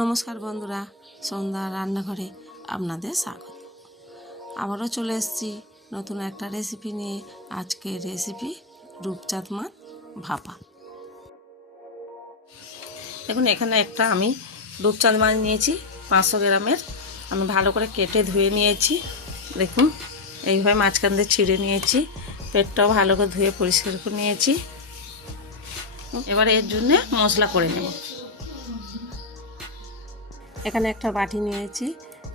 নমস্কার বন্ধুরা, সন্ধ্যা রান্নাঘরে আপনাদের স্বাগত। আবারও চলে এসেছি নতুন একটা রেসিপি নিয়ে। আজকের রেসিপি রূপচাঁদ মাছ ভাপা। দেখুন, এখানে একটা আমি রূপচাঁদ মাছ নিয়েছি 500 গ্রামের। আমি ভালো করে কেটে ধুয়ে নিয়েছি। দেখুন, এইভাবে মাঝখান দিয়ে ছিঁড়ে নিয়েছি। পেটটাও ভালো করে ধুয়ে পরিষ্কার করে নিয়েছি। এবার এর জন্যে মশলা করে নেব। এখানে একটা বাটি নিয়েছি।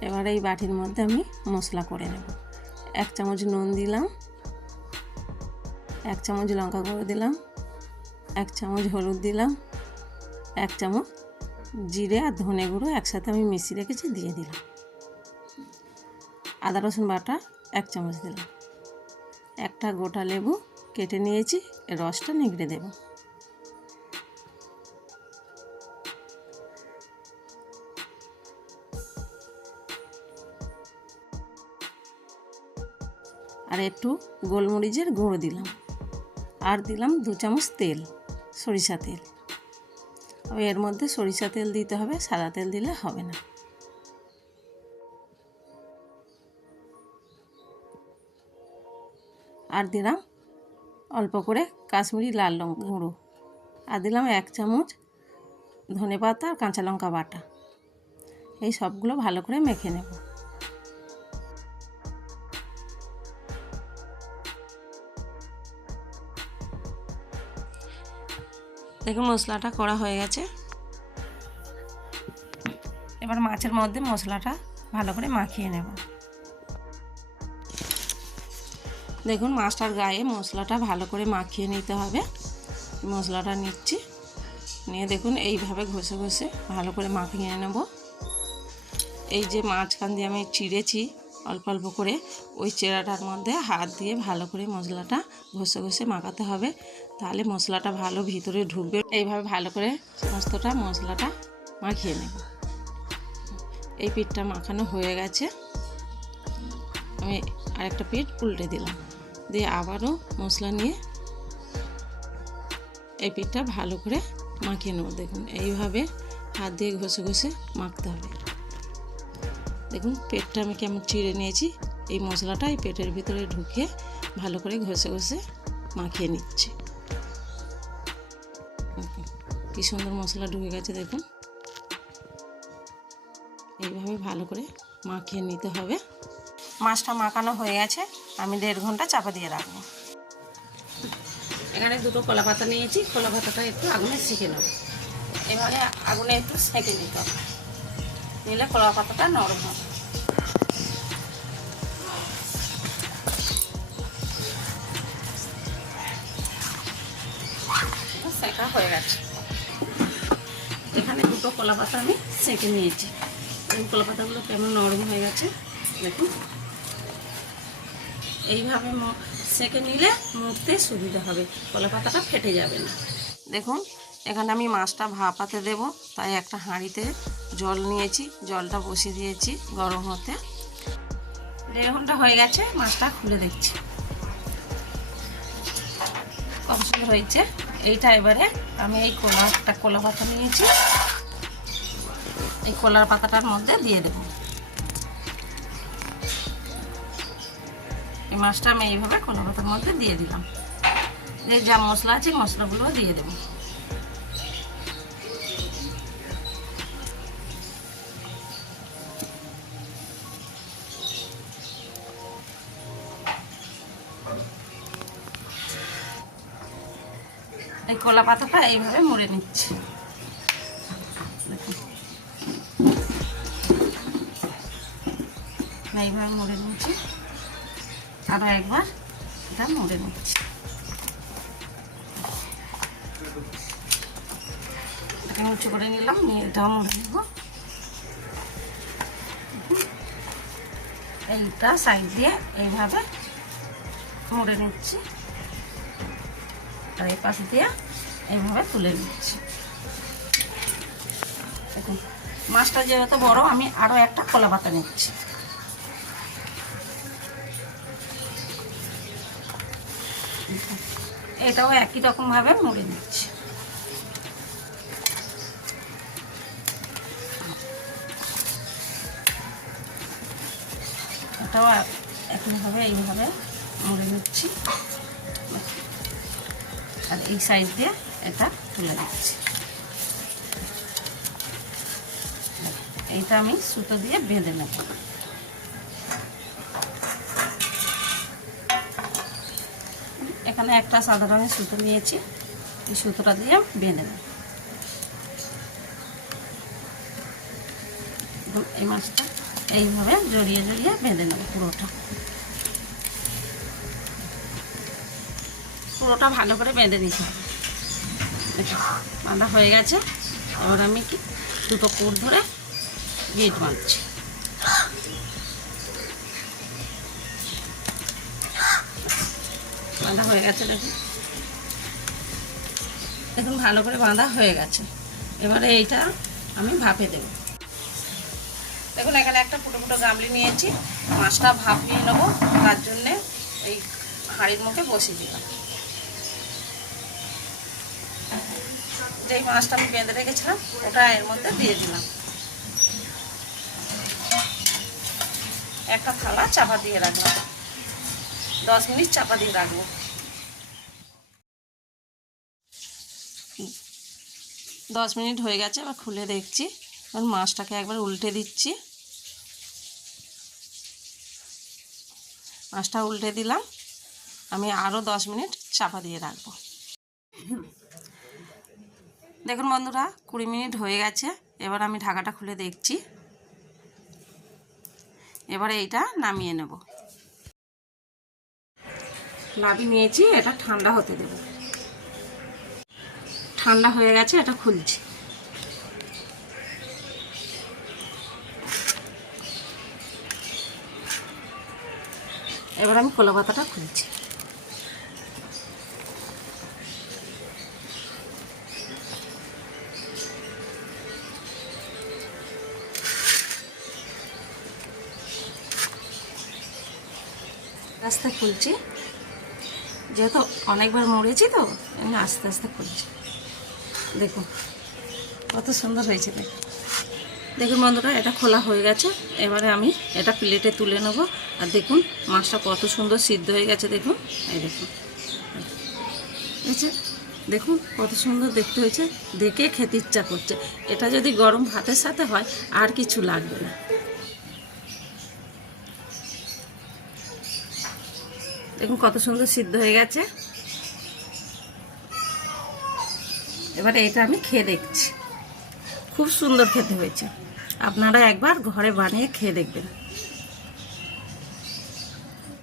এবার এই বাটির মধ্যে আমি মশলা করে নেব। 1 চামচ নুন দিলাম, 1 চামচ লঙ্কা গুঁড়ো দিলাম, 1 চামচ হলুদ দিলাম, 1 চামচ জিরে আর ধনে গুঁড়ো একসাথে আমি মিশিয়ে রেখেছি দিয়ে দিলাম। আদা রসুন বাটা 1 চামচ দিলাম। একটা গোটা লেবু কেটে নিয়েছি, এর রসটা নিগড়ে দেব। আর একটু গোলমরিচের গুঁড়ো দিলাম। আর দিলাম 2 চামচ তেল, সরিষা তেল। এর মধ্যে সরিষা তেল দিতে হবে, সাদা তেল দিলে হবে না। আর দিলাম অল্প করে কাশ্মীরি লাল লঙ্কা গুঁড়ো। আর দিলাম 1 চামচ ধনেপাতা আর কাঁচা লঙ্কা বাটা। এই সবগুলো ভালো করে মেখে নেব। দেখুন, মশলাটা করা হয়ে গেছে। এবার মাছের মধ্যে মশলাটা ভালো করে মাখিয়ে নেব। দেখুন, মাছটার গায়ে মশলাটা ভালো করে মাখিয়ে নিতে হবে। মশলাটা নিচ্ছি, নিয়ে দেখুন এইভাবে ঘষে ঘষে ভালো করে মাখিয়ে নেব। এই যে মাঝখান দিয়ে আমি চিড়েছি অল্প অল্প করে, ওই চেরাটার মধ্যে হাত দিয়ে ভালো করে মশলাটা ঘষে ঘষে মাখাতে হবে, তাহলে মশলাটা ভালো ভিতরে ঢুকবে। এইভাবে ভালো করে সমস্তটা মশলাটা মাখিয়ে নেব। এই পিঠটা মাখানো হয়ে গেছে। আমি আরেকটা পিঠ উল্টে দিলাম, দিয়ে আবারও মশলা নিয়ে এই পিঠটা ভালো করে মাখিয়ে নেব। দেখুন এইভাবে হাত দিয়ে ঘষে ঘষে মাখতে হবে। দেখুন পেটটা আমি কেমন চিড়ে নিয়েছি। এই মশলাটা এই পেটের ভিতরে ঢুকিয়ে ভালো করে ঘষে ঘষে মাখিয়ে নিচ্ছি। কি সুন্দর মশলা ঢুকে গেছে দেখুন। এইভাবে ভালো করে মাখিয়ে নিতে হবে। মাছটা মাখানো হয়ে গেছে, আমি 1.5 ঘন্টা চাপা দিয়ে রাখবো। এখানে 2টো কলা পাতা নিয়েছি। কলা পাতাটা একটু আগুনে সেঁকে নেব। এভাবে আগুনে একটু সেঁকে নিতে হবে, নিলে কলা পাতাটা নরম হবে। সেঁকা হয়ে গেছে। এখানে 2টো কলা পাতা আমি সেঁকে নিয়েছি। এই কলা পাতাগুলো কেমন নরম হয়ে গেছে দেখুন। এইভাবে সেঁকে নিলে মুড়তে সুবিধা হবে, কলা পাতাটা ফেটে যাবে না। দেখুন, এখানে আমি মাছটা ভাপাতে দেব, তাই একটা হাঁড়িতে জল নিয়েছি। জলটা বসিয়ে দিয়েছি গরম হতে। 1.5 ঘন্টা হয়ে গেছে। মাছটা খুলে দেখছি, কত সুন্দর হয়েছে। এইটা এবারে আমি এই কলা পাতা নিয়েছি, এই কলার পাতাটার মধ্যে দিয়ে দেব। এই মাছটা আমি এইভাবে কলা পাতার মধ্যে দিয়ে দিলাম। এই যা মশলা আছে মশলাগুলো দিয়ে দেব। এই কলা পাতাটা এইভাবে মুড়ে নিচ্ছি। এইভাবে মুড়ে নিচ্ছি, আরো একবার এটা মুড়ে নিচ্ছি। এটাকে উঁচু করে নিলাম, নিয়ে এটাও মুড়ে নেব। এইটা সাইড দিয়ে এইভাবে মুড়ে নিচ্ছি, আর এই পাশ দিয়ে এইভাবে তুলে নিচ্ছি। দেখুন, মাছটা যেহেতু বড়, আমি আরো একটা কলা পাতা নিচ্ছি। এটাও একই রকম ভাবে মুড়ে নিচ্ছি। এটাও একইভাবে এইভাবে মুড়ে নিচ্ছি, আর এই সাইড দিয়ে এটা তুলে দিচ্ছি। এইটা আমি সুতো দিয়ে বেঁধে নেব। এখানে একটা সাদা রঙের সুতো নিয়েছি, এই সুতোটা দিয়ে বেঁধে নেব। এই মাছটা এইভাবে জড়িয়ে জড়িয়ে বেঁধে নেব পুরোটা ভালো করে বেঁধে নিতে হবে। বাঁধা হয়ে গেছে। এবার আমি কি দুটো কোট ধরে গিট বাঁধছি। বাঁধা হয়ে গেছে, দেখুন ভালো করে বাঁধা হয়ে গেছে। এবারে এইটা আমি ভাপে দেব। দেখুন এখানে একটা ফুটো ফুটো গামলি নিয়েছি, মাছটা ভাপিয়ে নেবো, তার জন্যে এই হাঁড়ির মুখে বসিয়ে দিলাম। যেই মাছটা আমি বেঁধে রেখেছিলাম ওটা এর মধ্যে দিয়ে দিলাম। একটা থালা চাপা দিয়ে রাখলাম, 10 মিনিট চাপা দিয়ে রাখবো। 10 মিনিট হয়ে গেছে, এবার খুলে দেখছি। এবার মাছটাকে একবার উল্টে দিচ্ছি। মাছটা উল্টে দিলাম, আমি আরও 10 মিনিট চাপা দিয়ে রাখবো। দেখুন বন্ধুরা 20 মিনিট হয়ে গেছে। এবার আমি ঢাকাটা খুলে দেখছি। এবারে এইটা নামিয়ে নেব। নামিয়ে নিয়েছি, এটা ঠান্ডা হতে দেব। ঠান্ডা হয়ে গেছে, এটা খুলছি। এবার আমি কলা পাতাটা খুলছি। আস্তে খুলছি, যেহেতু অনেকবার মরেছি তো আমি আস্তে আস্তে খুলছি। দেখুন কত সুন্দর হয়েছে। দেখুন বন্ধুরা এটা খোলা হয়ে গেছে। এবারে আমি এটা প্লেটে তুলে নেব। আর দেখুন মাছটা কত সুন্দর সিদ্ধ হয়ে গেছে। দেখুন এই দেখুন, দেখুন কত সুন্দর দেখতে হয়েছে, দেখে খেতে ইচ্ছা করছে। এটা যদি গরম ভাতের সাথে হয় আর কিছু লাগবে না। দেখুন কত সুন্দর সিদ্ধ হয়ে গেছে। এবারে এটা আমি খেয়ে দেখছি, খুব সুন্দর খেতে হয়েছে। আপনারা একবার ঘরে বানিয়ে খেয়ে দেখবেন।